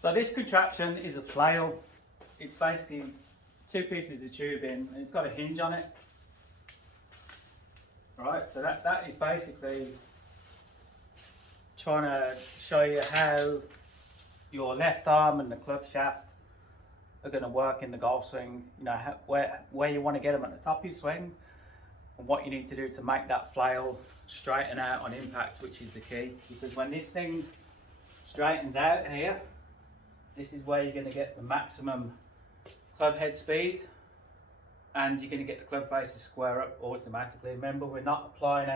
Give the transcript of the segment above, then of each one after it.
So this contraption is a flail. It's basically two pieces of tubing and it's got a hinge on it. Right, so that is basically trying to show you how your left arm and the club shaft are going to work in the golf swing. You know, where you want to get them at the top of your swing and what you need to do to make that flail straighten out on impact, which is the key. Because when this thing straightens out here, this is where you're going to get the maximum club head speed and you're going to get the club face to square up automatically. Remember, we're not applying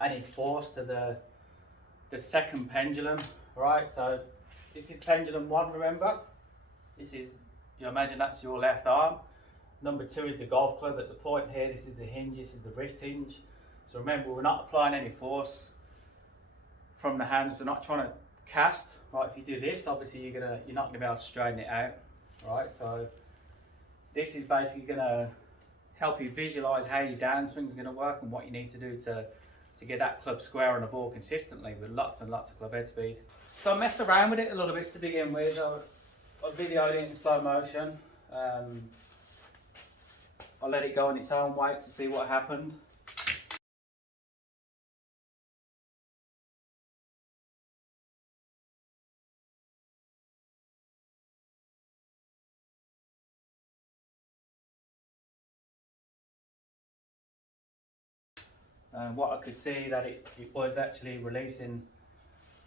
any force to the second pendulum, right? So this is pendulum 1, remember? This is, you imagine that's your left arm. Number 2 is the golf club at the point here. This is the hinge, this is the wrist hinge. So remember, we're not applying any force from the hands. We're not trying to cast, right? If you do this, obviously you're not gonna be able to straighten it out, right? So this is basically gonna help you visualize how your downswing is gonna work and what you need to do to get that club square on the ball consistently with lots and lots of club head speed. So I messed around with it a little bit to begin with. I videoed it in slow motion. I let it go on its own weight to see what happened. And what I could see that it was actually releasing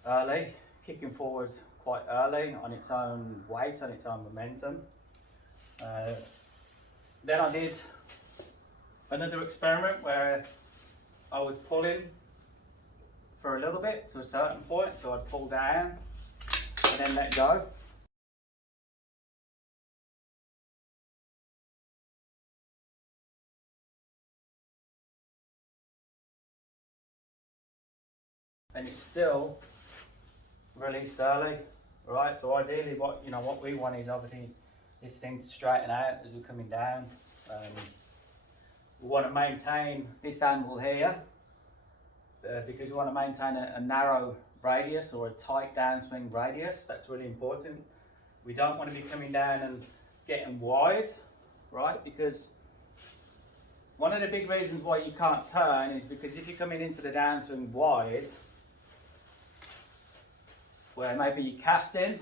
early, kicking forward quite early on its own weight, on its own momentum. Then I did another experiment where I was pulling for a little bit to a certain point, so I'd pull down and then let go. And it's still released early, right? So ideally, what we want is obviously this thing to straighten out as we're coming down. We want to maintain this angle here because we want to maintain a narrow radius or a tight downswing radius. That's really important. We don't want to be coming down and getting wide, right? Because one of the big reasons why you can't turn is because if you're coming into the downswing wide, where maybe you're casting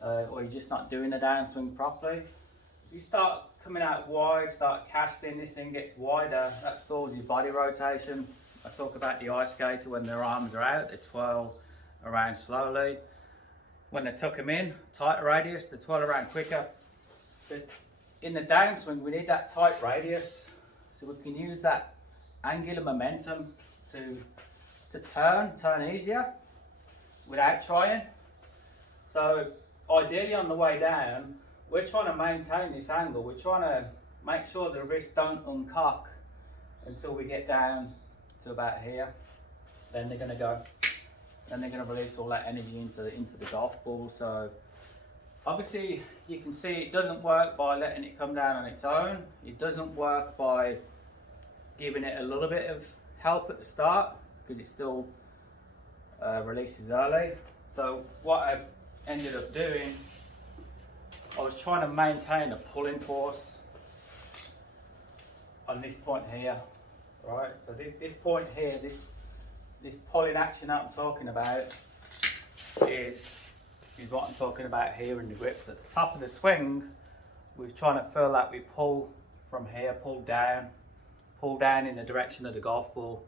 or you're just not doing the downswing properly. If you start coming out wide, start casting, this thing gets wider, that stalls your body rotation. I talk about the ice skater when their arms are out, they twirl around slowly. When they tuck them in, tighter radius, they twirl around quicker. So in the downswing, we need that tight radius so we can use that angular momentum to turn easier without trying. So ideally on the way down, we're trying to maintain this angle. We're trying to make sure the wrists don't uncock until we get down to about here. Then they're going to go. Then they're going to release all that energy into the golf ball. So obviously you can see it doesn't work by letting it come down on its own. It doesn't work by giving it a little bit of help at the start because it still releases early. So what I've ended up doing, I was trying to maintain a pulling force on this point here, right? So this point here, this pulling action that I'm talking about is what I'm talking about here in the grips. At the top of the swing, we're trying to feel that we pull from here, pull down in the direction of the golf ball.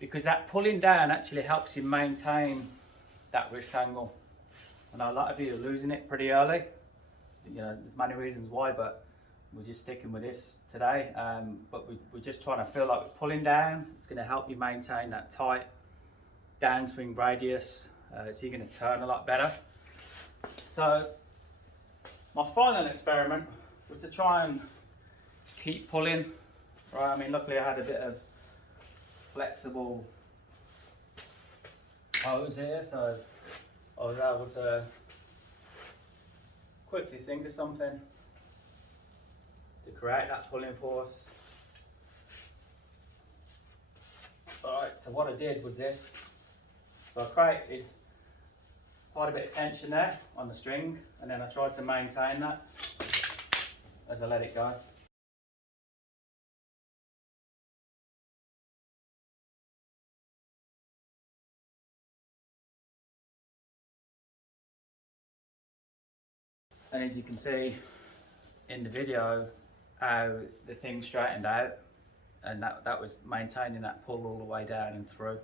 Because that pulling down actually helps you maintain that wrist angle. I know a lot of you are losing it pretty early. You know, there's many reasons why, but we're just sticking with this today. But we're just trying to feel like we're pulling down. It's going to help you maintain that tight downswing radius, so you're going to turn a lot better. So my final experiment was to try and keep pulling. Right, I mean, luckily I had a bit of flexible pose here, so I was able to quickly think of something to create that pulling force. Alright, so what I did was this. So I created quite a bit of tension there on the string, and then I tried to maintain that as I let it go. And as you can see in the video, how the thing straightened out, and that was maintaining that pull all the way down and through.